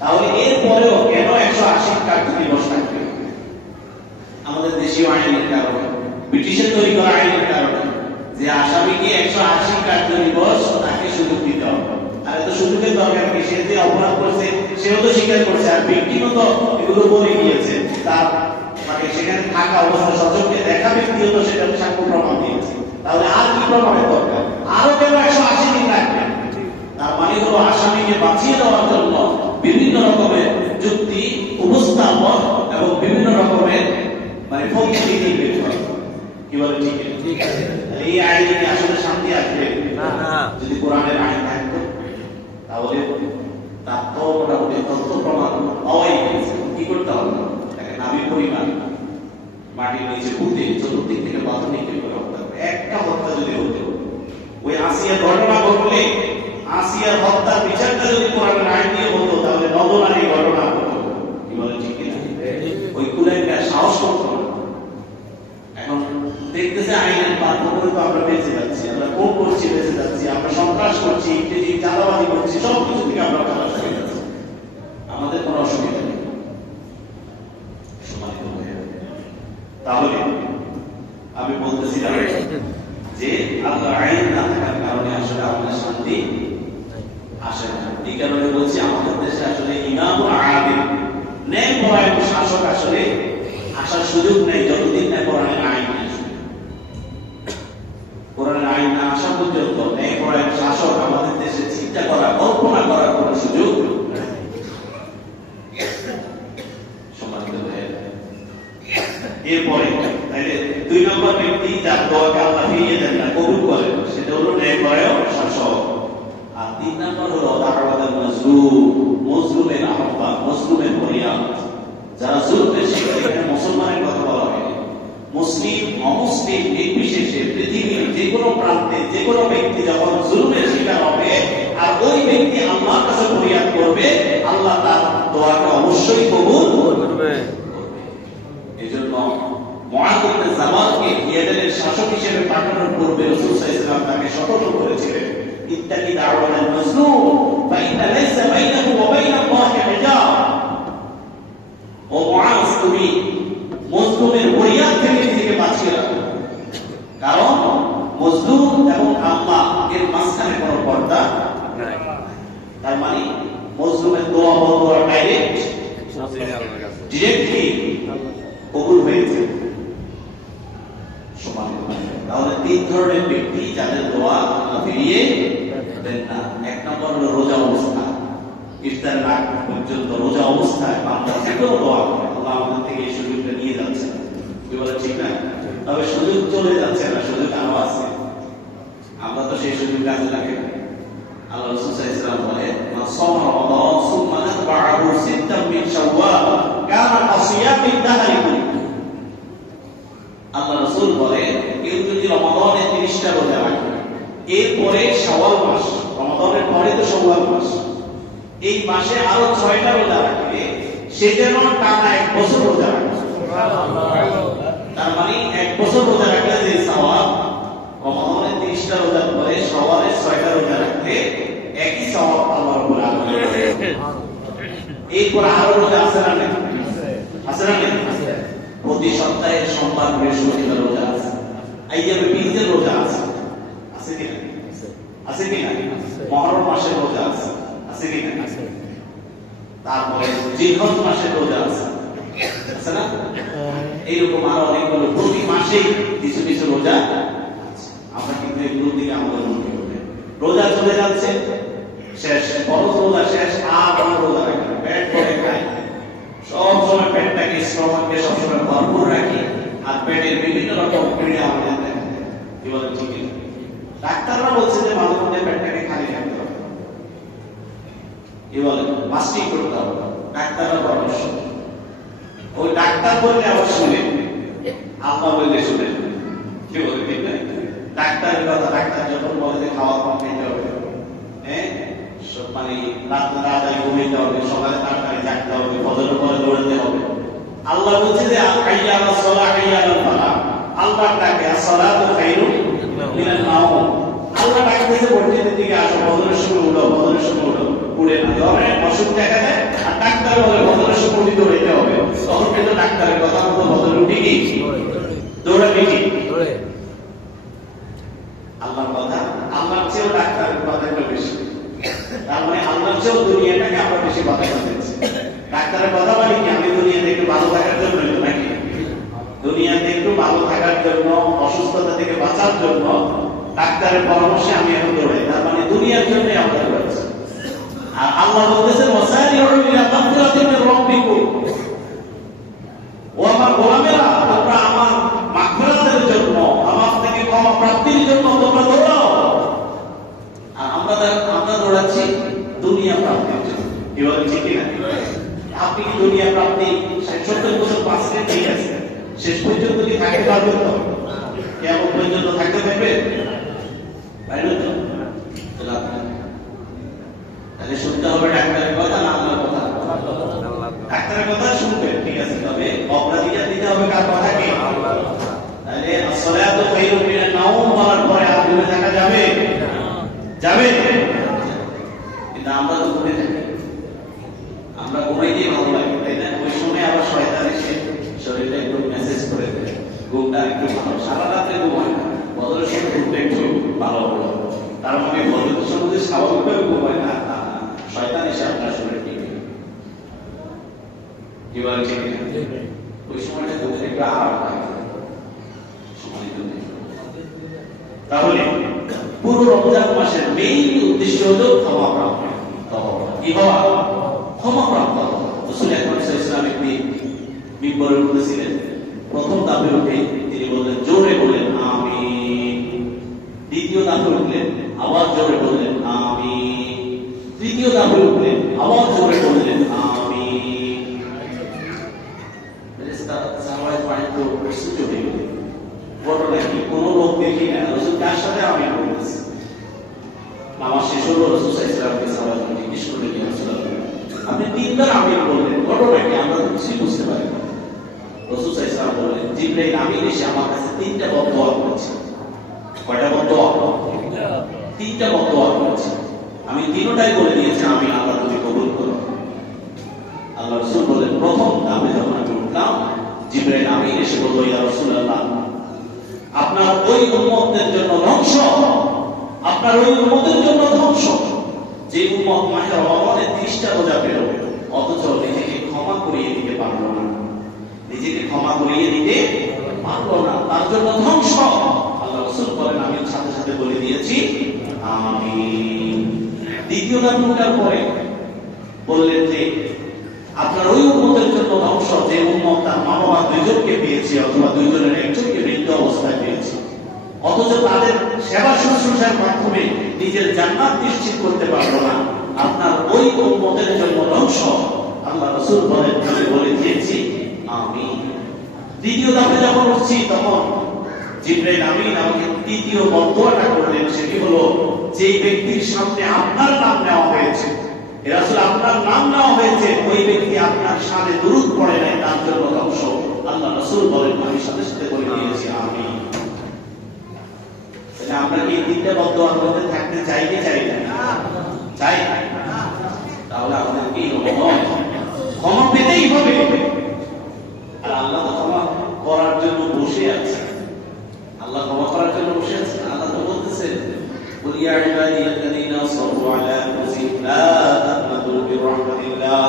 তাহলে এরপরেও কেন 180 কার্যদিবস থাকবে? আমাদের দেশীয় আইনের কারণে, ব্রিটিশের তৈরি করা আইনের কারণে, যে আসামিকে 180 কার্যদিবস তাকে সুযোগ দিতে হবে। আর এত সুযোগের দরকার কি? সে যে অপরাধ করেছে সেও তো স্বীকার করছে, আর ব্যক্তিও তো এগুলো বলে গিয়েছে। তার মানে সেখানে থাকা অবস্থা সচক্ষে দেখা ব্যক্তিও তো সেটা সাক্ষ্য প্রমাণ দিয়েছে। তাহলে আর কি প্রমাণের দরকার? আরো কেন 180 দিন লাগবে? তার মানে হলো আসামিকে বাঁচিয়ে দেওয়ার জন্য বিভিন্ন রকমের যুক্তি উপস্থাপন এবং বিভিন্ন রকমের মানে ফন্দি বের করা। কি বলে? ঠিক আছে। এই আইনে আসলে শান্তি আসবে না যদি কোরআনের আইন থাকতো। তাহলে তার তো মোটামুটি তথ্য প্রমাণ পাওয়াই গেছে। কি করতে হবে? তাকে নাভি পরিমাণ মাটির নিচে পুঁতে চতুর্দিক থেকে পাথর নিক্ষেপ করে হত্যা করবে। একটা হত্যা যদি হতো, ওই আসিয়ার ঘটনা ঘটলে আসিয়ার হত্যার বিচারটা যদি কোরআনের আইন দিয়ে হতো তাহলে নবনারী ঘটনা হতো। কি বলে? ঠিক কিনা? ওই কুলাইকা সাহস করতো না। এখন দেখতেছে আইনের পার্থক্য তো আমরা বেঁচে যাচ্ছি, আমরা কোপ করছি বেঁচে যাচ্ছি, আমরা সন্ত্রাস করছি, ইত্যাদি চাঁদাবাজি করছি, সব কিছু থেকে আমরা খালাস হয়ে যাচ্ছি। আমাদের কোনো অসুবিধা নেই। তাহলে আমি বলতেছিলাম যে আল্লাহর আইন না থাকার কারণে আসলে আমাদের শান্তি আসে না। এই কারণে বলছি আমাদের দেশে আসলে ইমামুল আদিল, ন্যায়পরায়ণ শাসক আসলে আসার সুযোগ নেই যতদিন না কোরআনের আইন আসবে। কোরআনের আইন না আসা পর্যন্ত ন্যায়পরায়ণ শাসক আমাদের দেশে চিন্তা করা, কল্পনা করার কোনো সুযোগ নেই। সম্মানিত ভাইয়েরা, এরপরে তাহলে 2 নম্বর ব্যক্তি দোয়াকে আল্লাহ ফিরিয়ে দেন না, কবুল করেন, সেটা হলো ন্যায়পরায়ণ শাসক। আর 3 নম্বর হলো দাওয়াতুল মাজলুম, মজলুমের আহ্বান, মজলুমের ফরিয়াদ। যারা জুলমের শিকার, এখানে মুসলমানের কথা বলা হয়নি, মুসলিম অমুসলিম নির্বিশেষে পৃথিবীর যে কোনো প্রান্তে যে কোনো ব্যক্তি যখন জুলমের শিকার হবে আর ওই ব্যক্তি আল্লাহর কাছে ফরিয়াদ করবে, আল্লাহ তার দোয়াকে অবশ্যই কবুল করবে। এজন্য মুআয ইবনে জামালকে ইয়ামেনের শাসক হিসেবে পাঠানোর পূর্বে রাসূল সাল্লাল্লাহু আলাইহি ওয়াসাল্লাম তাকে সতর্ক করেছিলেন, ইত্তাকি দাওয়াতাল মাজলুম ফাইন্না লাইসা বাইনাহু ওয়া বাইনাল্লাহি হিজাব। ও মুআয, তুমি মজলুমের ফরিয়াদ থেকে নিজেকে বাঁচিয়ে রাখো, কারণ মজলুম এবং আল্লাহ এর মাঝখানে কোনো পর্দা নাই। তার মানে মজলুমের দোয়া বদোয়া ডিরেক্টলি কবুল হয়েছে। তাহলে 3 ধরনের ব্যক্তি যাদের দোয়া আল্লাহ ফিরিয়ে দেন না। 1 নম্বর হলো রোজা অবস্থা, ইফতারের আগ পর্যন্ত রোজা অবস্থায় বান্দা যে কোনো দোয়া করে, আল্লাহ আমাদের থেকে এই সুযোগটা নিয়ে যাচ্ছে, কি বলে ঠিক না? তবে সুযোগ চলে যাচ্ছে না, সুযোগ আরো আছে, আমরা তো সেই সুযোগ কাজে লাগাই না। আল্লাহ রাসূল সাল্লাল্লাহু আলাইহি ওয়াসাল্লাম বলে, মান সামা রমাদান সুম্মা আতবাআহু সিত্তাম মিন শাওয়াল কানা কাসিয়ামিদ দাহরি। আল্লাহ রাসূল বলে, কেউ যদি রমাদানে 30টা রোজা রাখে, এরপরে শাওয়াল মাস, রমাদানের পরে তো শাওয়াল মাস, এই মাসে আরো 6টা রোজা রাখবে, সে যেন টানা 1 বছর রোজা রাখে। তার মানে 1 বছর রোজা রাখলে যে সওয়াব, রমাদানের 30টা রোজার পরে শাওয়ালের 6টা রোজা রাখলে একই সওয়াব আল্লাহ রাব্বুল আলামিন দেন। এরপর আরো রোজা আছে না? আছে না? প্রতি সপ্তাহে সোমবার বৃহস্পতিবার রোজা আছে, আইয়ামে বীজের রোজা আছে, আছে কি না? আছে কি না? মুহররম মাসের রোজা আছে, আছে কি না? তারপরে জিলহজ মাসের রোজা আছে, আছে না? এইরকম আরো অনেকগুলো প্রতি মাসে কিছু কিছু রোজা আছে। আমরা কিন্তু এগুলোর দিকে আমাদের মনে হবে, রোজা চলে যাচ্ছে, শেষ ফরজ রোজা শেষ, আর রোজা রাখি, পেট ভরে খাই, সব সময় পেটটাকে স্টমাককে সবসময় ভরপুর রাখি, আর পেটের বিভিন্ন রকম ক্রিয়া আমাদের দেখা যায়, কি বলে ঠিক না? ডাক্তাররা বলছে যে মাঝে মধ্যে পেটটাকে খালি রাখতে হবে, কি বলে মাস্টিং করতে হবে, ডাক্তাররা পরামর্শ। ওই ডাক্তার বললে আবার শুনে, আল্লাহ বললে শুনে, কি বলে ঠিক না? ডাক্তারের কথা, ডাক্তার যখন বলে যে খাওয়া কম খেতে হবে, হ্যাঁ মানে রাত্রে তাড়াতাড়ি ঘুমাইতে হবে, সকালে তাড়াতাড়ি জাগতে হবে, ফজরের পরে দৌড়াতে হবে, আল্লাহ বলছে যে হাইয়া আলাস সালাহ হাইয়া আলাল ফালাহ, আল্লাহ ডাকে as-সালাতু খায়রুম মিনান নাওম, আল্লাহ ডাকতেছে মসজিদের দিকে আসো, ফজরের সময় উঠো, ফজরের সময় উঠো, উঠে না ধরেন অসুখ দেখা যায়, আর ডাক্তার বলে ফজরের সময় উঠে দৌড়াইতে হবে, তখন কিন্তু ডাক্তারের কথা মতো ফজরে উঠে কি দৌড়াবে কি? আল্লাহর কথা, আল্লাহর চেয়েও ডাক্তারের কথা একটু বেশি, তার মানে আল্লাহর চেয়েও দুনিয়াটাকে আমরা বেশি কথা বলতেছি। ডাক্তারের কথা বলি কি, আমি দুনিয়াতে একটু ভালো থাকার জন্য নাকি, দুনিয়াতে একটু ভালো থাকার জন্য, অসুস্থতা থেকে বাঁচার জন্য ডাক্তারের পরামর্শে আমি এখন দৌড়াই, তার মানে দুনিয়ার জন্যই আমরা দৌড়াচ্ছি। আর আল্লাহ বলতেছেন ওয়াসারিউ ইলা মাগফিরাতিন মির রাব্বিকুম, ও আমার গোলামেরা, তোমরা আমার মাগফিরাতের জন্য, আমার থেকে ক্ষমা প্রাপ্তির জন্য তোমরা দৌড়াও। আর আমরা দৌড়াচ্ছি দুনিয়া প্রাপ্তির জন্য, কি বলেন ঠিক না? আপনি কি দুনিয়া প্রাপ্তি 70 বছর বাঁচলে ঠিক আছে, শেষ পর্যন্ত কি থাকতে পারবেন? তো কেমন পর্যন্ত থাকতে পারবেন? পারবেন তো? তাহলে শুনতে হবে ডাক্তারের কথা না আল্লাহর কথা? ডাক্তারের কথা শুনবেন, ঠিক আছে, তবে অগ্রাধিকার দিতে হবে কার কথাকে? আল্লাহর কথা। তাহলে as-সালাতু খায়রুম মিনান নাওম বলার পরে আর ঘুমে থাকা যাবে? যাবে? কিন্তু আমরা তো ঘুমে থাকি, আমরা ঘুমাইতেই ভালো লাগে, তাই না? ওই সময় আবার শয়তান এসে শরীরটা একটু মেসেজ করে দেয়, ঘুমটা একটু ভালো, সারা রাত্রে ঘুমায় না, ফজরের সময় ঘুমটা একটু ভালো হলো, তার মানে ফজরের সময় যে স্বাভাবিকভাবে ঘুমায় না, শয়তান এসে আপনার শরীরে টিকে, কি বলে ঠিক না? ওই সময়টা ঘুমটা একটু আরাম পায় সময় জন্য। তাহলে পুরো রমজান মাসের মেইন উদ্দেশ্য হলো ক্ষমা প্রাপ্তি, কি হওয়া? ক্ষমা প্রাপ্ত। রাসূল আকরাম সাল্লাল্লাহু আলাইহি ওয়াসাল্লাম মিম্বরে বলেছিলেন, প্রথম ধাপে উঠে তিনি বললেন, জোরে বলেন আমিন, দ্বিতীয় ধাপে উঠলেন, আওয়াজ জোরে বললেন আমিন। তৃতীয় ধাপে উঠলেন, আওয়াজ জোরে বললেন আমিন। সাহাবায়ে পানি তো সূর্য হয়ে গেল। ঘটনা কি? কোনো লোক দেখি না, রাসূল কার সাথে আমিন বলতেছে। নামাজ শেষ হলো, রাসূল সাল্লাল্লাহু আলাইহি ওয়াসাল্লাম জিজ্ঞেস করলেন, ইয়া রাসূলুল্লাহ, আপনি তিনবার আমিন বললেন, ঘটনা কি? আমরা তো কিছুই বুঝতে পারি না। রাসূল সাল্লাল্লাহু আলাইহি ওয়াসাল্লাম বললেন, জিবরাইল আমিন এসে আমার কাছে তিনটা বদদোয়া করেছে। কয়টা বদদোয়া? তিনটা বদদোয়া করেছে। আমি তিনটাই বলে দিয়েছি আমিন, আল্লাহ তুমি কবুল করো। আল্লাহ রাসূল বললেন, প্রথম ধাপে যখন আমি উঠলাম, জিবরাইল আমিন এসে বলল, ইয়া রাসূলুল্লাহ, আপনার ওই উম্মতের জন্য ধ্বংস, আপনার ওই উম্মতের জন্য ধ্বংস যে উম্মত মাহে রমজানে 30টা রোজা পেল, অথচ নিজেকে ক্ষমা করিয়ে দিতে পারল না, নিজেকে ক্ষমা করিয়ে দিতে পারল না, তার জন্য ধ্বংস। আল্লাহ রাসূল বলেন, আমি সাথে সাথে বলে দিয়েছি আমিন। দ্বিতীয় ধাপটার পরে বললেন যে আপনার ওই উম্মতের জন্য ধ্বংস যে উম্মত তার মা বাবা দুইজনকে পেয়েছে অথবা দুইজনের একজনকে মৃত্যু অবস্থায় পেয়েছে, অথচ তাদের সেবা শুশ্রূষার মাধ্যমে নিজের জান্নাত নিশ্চিত করতে পারলো না, আপনার ওই উম্মতের জন্য ধ্বংস। আল্লাহ রাসূল বলেন, আমি বলে দিয়েছি আমিন। দ্বিতীয় ধাপে যখন উঠছি তখন জিবরাইল আমিন আমাকে তৃতীয় বদদোয়াটা করলেন, সেটি হলো যে ব্যক্তির সামনে আপনার নাম নেওয়া হয়েছে, রাসূল আপনার নাম নেওয়া হয়েছে, ওই ব্যক্তি আপনার শানে দুরূদ পড়ে নাই, তার জন্য ধ্বংস। আল্লাহ রাসূল বলেন, আমি সাথে সাথে বলে দিয়েছি আমিন। তাহলে আমরা কি তিনটা বদদোয়ার মধ্যে থাকতে চাই কি চাই না? চাই। তাহলে আমাদের কি ক্ষমা পেতেই হবে। আর আল্লাহ তো ক্ষমা করার জন্য বসে আছে। আল্লাহ ক্ষমা করার জন্য বসে আছে। আল্লাহ তো বলতেছেন, قل يا عبادي الذين صبروا على أنفسهم لا تقنطوا من رحمة الله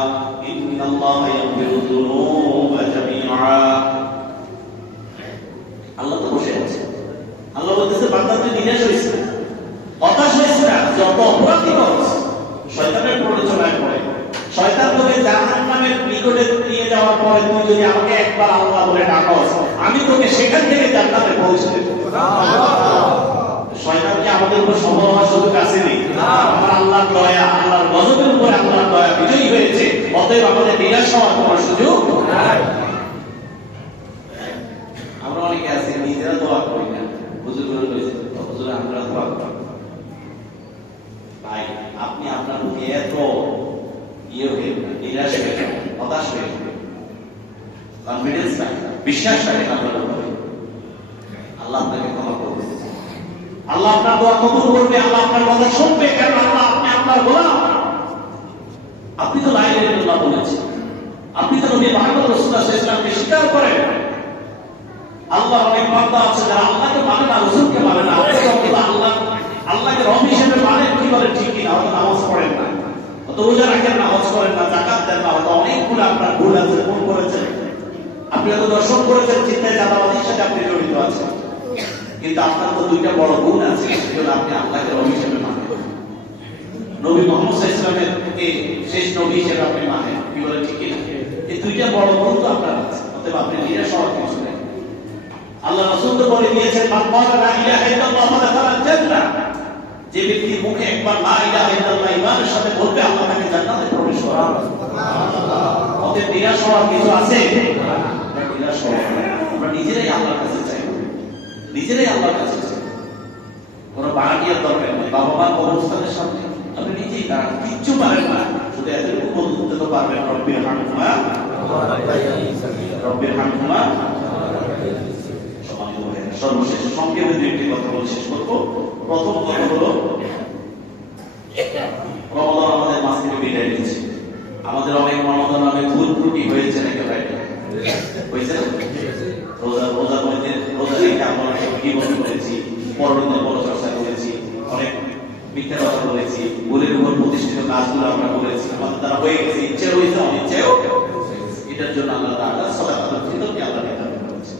إن الله يغفر الذنوب جميعا। আল্লাহ তো বসে আছে। আল্লাহ বলতেছে, বান্দা তুই নিরাশ হইস না, হতাশ হইস না, যত অপরাধী করছ শয়তানের প্ররোচনায় পড়ে, শয়তান তোকে জাহান্নামের নিকটে নিয়ে যাওয়ার পরে তুই যদি আমাকে একবার আল্লাহ বলে ডাকস, আমি তোকে সেখান থেকে জান্নাতে পৌঁছে দেব। শয়তান কি আমাদের উপর সফল হওয়ার সুযোগ আছে নি? আমার আল্লাহর দয়া, আল্লাহর গজবের উপরে আল্লাহর দয়া বিজয়ী হয়েছে, অতএব আমাদের নিরাশ হওয়ার কোনো সুযোগ নাই। আমরা অনেকে আছি নিজেরা দোয়া করি না, হুজুর বলেছে হুজুর আমরা দোয়া করি। ভাই আপনি আপনার প্রতি এত হয়ে নিরাশ হয়ে হতাশ হয়ে কনফিডেন্স নাই, বিশ্বাস রাখেন আল্লাহর উপরে, আল্লাহ আপনাকে ক্ষমা করবে, আল্লাহ আপনার দোয়া কবুল করবে, আল্লাহ আপনার কথা শুনবে, কারণ আল্লাহ আপনি আপনার গোলাম। আপনি তো লা ইলাহা ইল্লাল্লাহ বলেছেন, আপনি তো নবী মুহাম্মদ রাসূলুল্লাহ সাল্লাল্লাহু আলাইহি ওয়াসাল্লামকে স্বীকার করেন। আল্লাহ অনেক বান্দা আছে যারা আল্লাহকে মানে না, রাসূলকে মানে না, আল্লাহকে রব হিসেবে মানেন, কি বলেন ঠিক কিনা, হয়তো নামাজ পড়েন না, হয়তো রোজা রাখেন না, হজ করেন না, যাকাত দেন না, হয়তো অনেকগুলো আপনার ভুল আছে, ভুল করেছেন, আপনি হয়তো দর্শন করেছেন, চিন্তায় চাঁদাবাজির সাথে আপনি জড়িত আছেন, কিন্তু আপনার তো দুইটা বড় গুণ আছে, সেজন্য আপনি আল্লাহকে রব হিসেবে মানেন, নবী মুহাম্মদ সাল্লাল্লাহু আলাইহি ওয়াসাল্লামকে শেষ নবী হিসেবে আপনি মানেন, কি বলেন ঠিক কিনা? এই দুইটা বড় গুণ তো আপনার আছে, অতএব আপনি নিরাশ হওয়ার কিছু নেই। আল্লাহ রাসূল তো বলে দিয়েছেন, মান ক্বালা লা ইলাহা ইল্লাল্লাহ ফাদাখালাল জান্নাহ, যে ব্যক্তি মুখে একবার লা ইলাহা ইল্লাল্লাহ ঈমানের সাথে বলবে, আল্লাহ তাকে জান্নাতে প্রবেশ করাবে। সুবহানাল্লাহ। অতএব নিরাশ হওয়ার কিছু আছে? নিরাশ হওয়া না, আমরা নিজেরাই আল্লাহর কাছে চাই, নিজেরাই আল্লাহর কাছে চাই, কোনো বাড়িয়ার দরকার নেই। বাবা মার কবরস্থানের সামনে আপনি নিজেই দাঁড়ান, কিচ্ছু পারেন না, শুধু এতটুকু বলতে তো পারবেন, রব্বির হামহুমা রব্বির হামহুমা। সর্বশেষ সংক্ষেপে দুইটি কথা বলে শেষ করবো। প্রথম কথা হলো, রমাদান আমাদের মাঝ থেকে বিদায় নিচ্ছে, আমাদের অনেক রমাদান অনেক ভুল ত্রুটি হয়েছে নাকি ভাই? হয়েছে। রোজা মধ্যে রোজা রেখে আমরা অনেক জীবন করেছি, পরদিনের পরচর্চা করেছি, অনেক মিথ্যা কথা বলেছি, ভুলের উপর প্রতিষ্ঠিত কাজগুলো আমরা করেছি, আমাদের দ্বারা হয়ে গেছে, ইচ্ছে হয়েছে, অনিচ্ছেও। এটার জন্য আল্লাহ তাআলা সাদাকাতুল ফিতরকে আল্লাহ নির্ধারণ করেছে।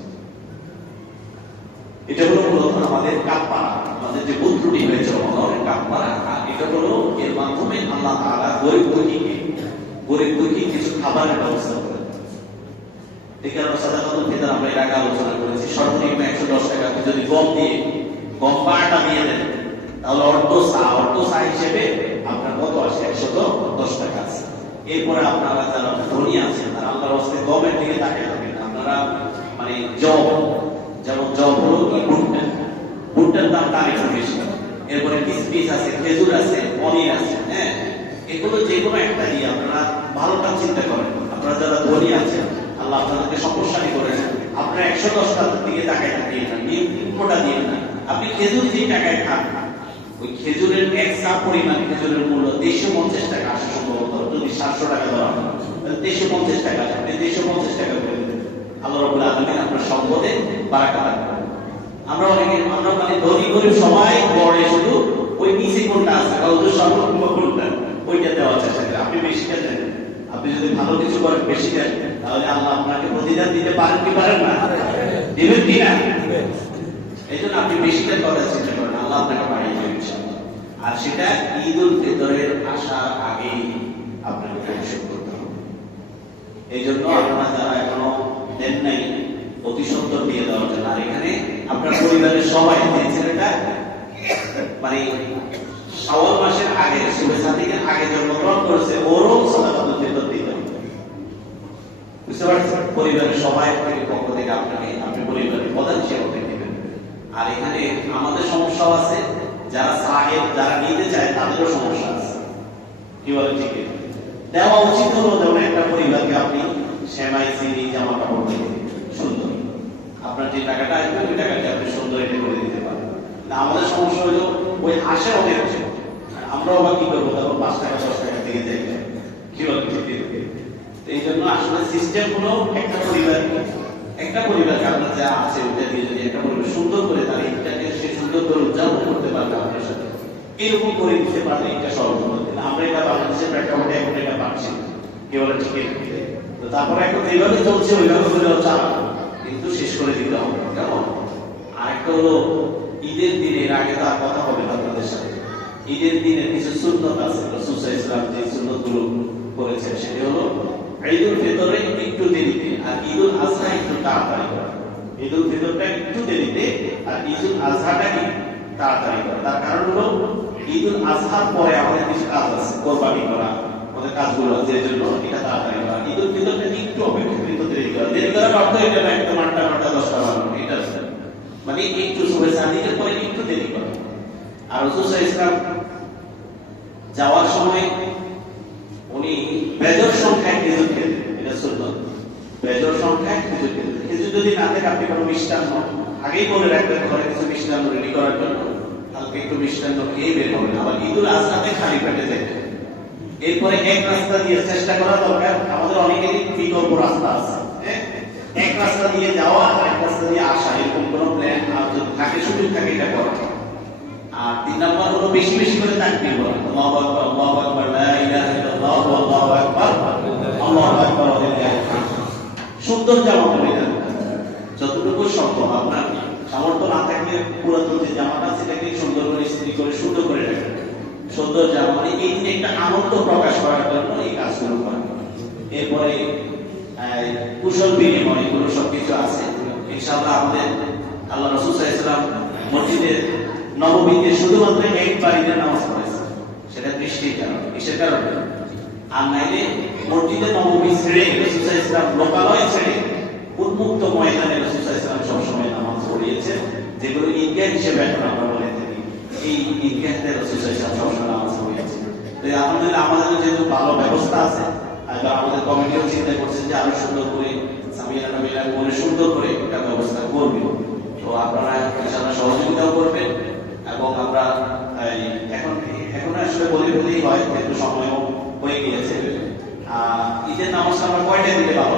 এটা হলো মূলত আমাদের কাফারা, আমাদের যে ভুল ত্রুটি হয়েছে রমাদানের কাফারা। এটা হলো এর মাধ্যমে আল্লাহ তাআলা গরিব দুঃখী কিছু খাবারের ব্যবস্থা করেন। এই কারণে সাদাকাতুল ফিতর আমরা এর আগে আলোচনা করেছি, সর্বনিম্ন 110 টাকা যদি গম পাটা দিয়ে দেন, তাহলে অর্ধ সা হিসেবে আপনার কত আসে? 110 টাকা আছে। এরপরে আপনারা যারা ধনী আছেন তারা আল্লাহর হস্তে গমের দিকে তাকিয়ে থাকেন। আপনারা মানে জব, যেমন জব হলো কি ভুট্টার দামটা আরেকটু বেশি। এরপরে কিসমিস আছে, খেজুর আছে, পনির আছে, হ্যাঁ, এগুলো যে কোনো একটা দিয়ে আপনারা ভালোটা চিন্তা করেন। আপনারা যারা ধনী আছেন আল্লাহ আপনাদেরকে সম্পদশালী করেছেন, আপনারা 110 টাকার দিকে তাকায় থাকিয়ে না, নিম্নটা দিয়ে না। আপনি খেজুর যে টাকায় খান, ওই খেজুরের এক চা পরিমাণ খেজুরের মূল্য 350 টাকা আসে সম্ভবত। যদি 700 টাকা ধরা হয় তাহলে 350 টাকা, আপনি 350 টাকা করে দেবেন। আল্লাহ রাব্বুল আলামিন আপনার সম্পদে বারাকাত দান করুন। আমরা মানে ধনী গরিব সবাই পড়ে, শুধু ওই নিচে কোনটা আছে ওদের সর্বপ্রথম কোনটা ওইটা দেওয়ার চেষ্টা করেন। আপনি বেশিটা দেন, আপনি যদি ভালো কিছু করেন বেশি দেন, তাহলে আল্লাহ আপনাকে প্রতিদান দিতে পারেন কি পারেন না? দিবেন কি না? এই জন্য আপনি বেশিটা করার চেষ্টা করেন, আল্লাহ আপনাকে বাড়িয়ে দেবেন ইনশাআল্লাহ। আর সেটা ঈদুল ফিতরের আসার আগেই আপনাকে পরিশোধ করতে হবে। এই জন্য আপনারা যারা এখনো দেন নাই অতি সত্তর দিয়ে দেওয়ার জন্য। আর এখানে আপনার পরিবারের সবাই, যে ছেলেটা মানে শাওয়াল মাসের আগে, শুভেচ্ছা থেকে আগে জন্মগ্রহণ করেছে, ওরও সাদাকাতুল ফিতর দিতে হবে। বুঝতে পারছেন? পরিবারের সবাই থেকে পক্ষ থেকে আপনি পরিবারের প্রধান হিসেবে দিবেন। আর এখানে আমাদের সমস্যাও আছে, যারা সাহেব, যারা নিতে চায় তাদেরও সমস্যা আছে। কি বলে? ঠিক দেওয়া উচিত হলো, যেমন একটা পরিবারকে আপনি সেমাই, চিনি, জামা কাপড় দিয়ে সুন্দর, আপনার যে টাকাটা আসবে ওই টাকাটা আপনি সুন্দর এটা করে দিতে পারেন। আমাদের সমস্যা হলো ওই আসে অনেক আছে, আমরাও বা কি করবো, তখন 5 টাকা 10 টাকা দিয়ে যাই। কি বলে? এই জন্য আসলে সিস্টেম হলো একটা পরিবারকে আপনার যা আছে ওইটা দিয়ে যদি একটা পরিবার সুন্দর করে তার ঈদটাকে সে সুন্দর করে উদযাপন করতে পারবে আপনার সাথে, এরকম করে দিতে পারলে এটা সর্বোত্তম। আমরা এটা বাংলাদেশের প্রেক্ষাপটে এখন এটা পাচ্ছি। কি বলে? ঠিক। তো তারপরে এখন এইভাবে চলছে, ওইভাবে করে চালাবো, কিন্তু শেষ করে দিতে হবে। কেমন? আরেকটা হলো ঈদের দিনের আগে তার কথা হবে আপনাদের সাথে। ঈদের দিনের কিছু সুন্নত আছে, রাসূল সাল্লাল্লাহু আলাইহি ওয়াসাল্লাম যে সুন্নতগুলো করেছেন সেটা হলো ঈদুল ফিতরে একটু দেরিতে আর ঈদুল আযহা একটু তাড়াতাড়ি করা। ঈদুল ফিতরটা একটু দেরিতে আর ঈদুল আযহাটা কি তাড়াতাড়ি করা। তার কারণ হলো ঈদুল আযহার পরে আমাদের কিছু কাজ আছে, কোরবানি করা, আমাদের কাজগুলো আছে, এর জন্য এটা তাড়াতাড়ি করা। ঈদুল ফিতরটা একটু অপেক্ষাকৃত দেরি করা। দেরি করার অর্থ এটা না একদম 8টা 9টা 10টা বানানো, এটা মানে একটু শুভেচ্ছা দিতে পরে একটু দেরি করা। আর রাসূল সাল্লাল্লাহু আলাইহি ওয়াসাল্লাম যাওয়ার সময় উনি বেজর সংখ্যায় খেজুর খেতেন, এটা সুন্নাত। বেজর সংখ্যায় খেজুর খেতেন। খেজুর যদি না থাকে আপনি কোনো মিষ্টান্ন আগেই বলে রাখবেন, ঘরে কিছু মিষ্টান্ন রেডি করার জন্য, হালকা একটু মিষ্টান্ন খেয়ে বের হবেন। আবার ঈদুল আযহাতে খালি পেটে যাবেন। এরপরে এক রাস্তা দিয়ে চেষ্টা করা দরকার। আমাদের অনেকেরই বিকল্প রাস্তা আছে, এক রাস্তা দিয়ে যাওয়া, এক রাস্তা দিয়ে আসা, এরকম কোনো প্ল্যান যদি থাকে, সুযোগ থাকে, এটা করা। আর 3 নাম্বার হলো বেশি বেশি করে তাকবীর বলা। আল্লাহু আকবার, আল্লাহু আকবার, লা ইলাহা ইল্লাল্লাহ, আল্লাহু আকবার, আল্লাহু আকবার, ওয়ালিল্লাহিল হামদ। সুন্দর জামা পরে যান, যতটুকু সম্ভব। আপনার সামর্থ্য না থাকলে পুরাতন যে জামাটা সেটাকে সুন্দর করে ইস্ত্রি করে সুন্দর করে রাখবেন। সুন্দর জামা মানে এই দিনে একটা আনন্দ প্রকাশ করার জন্য এই কাজগুলো করা। এরপরে কুশল বিনিময়, এগুলো সবকিছু আছে ইনশাআল্লাহ। আমাদের আল্লাহ রাসূল সাল্লাল্লাহু আলাইহি ওয়াসাল্লাম মসজিদে নববীতে শুধুমাত্র একবার ঈদের নামাজ পড়েছে, সেটা বৃষ্টির কারণে, কিসের কারণে? আর নাইলে মসজিদে নববী ছেড়ে রাসূল সাল্লাল্লাহু আলাইহি ওয়াসাল্লাম লোকালয় ছেড়ে উন্মুক্ত ময়দানে রাসূল সাল্লাল্লাহু আলাইহি ওয়াসাল্লাম সবসময় নামাজ পড়িয়েছে, যেগুলো ঈদগাহ হিসেবে এখন আমরা বলে থাকি। এই ঈদগাহতে রাসূল সাল্লাল্লাহু আলাইহি ওয়াসাল্লাম সবসময় নামাজ পড়িয়েছে। তো আলহামদুলিল্লাহ আমাদের যেহেতু ভালো ব্যবস্থা আছে, আর আমাদের কমিটিও চিন্তা করছে যে আরো সুন্দর করে সামিয়ানা মিলান করে সুন্দর করে একটা ব্যবস্থা করবে। তো আপনারা ইনশাআল্লাহ সহযোগিতাও করবেন। এবং আমরা এখন আসলে বলে ফেলেই হয়, কিন্তু সময়ও হয়ে গিয়েছে। ঈদের নামাজটা আমরা কয়টা দিলে ভালো?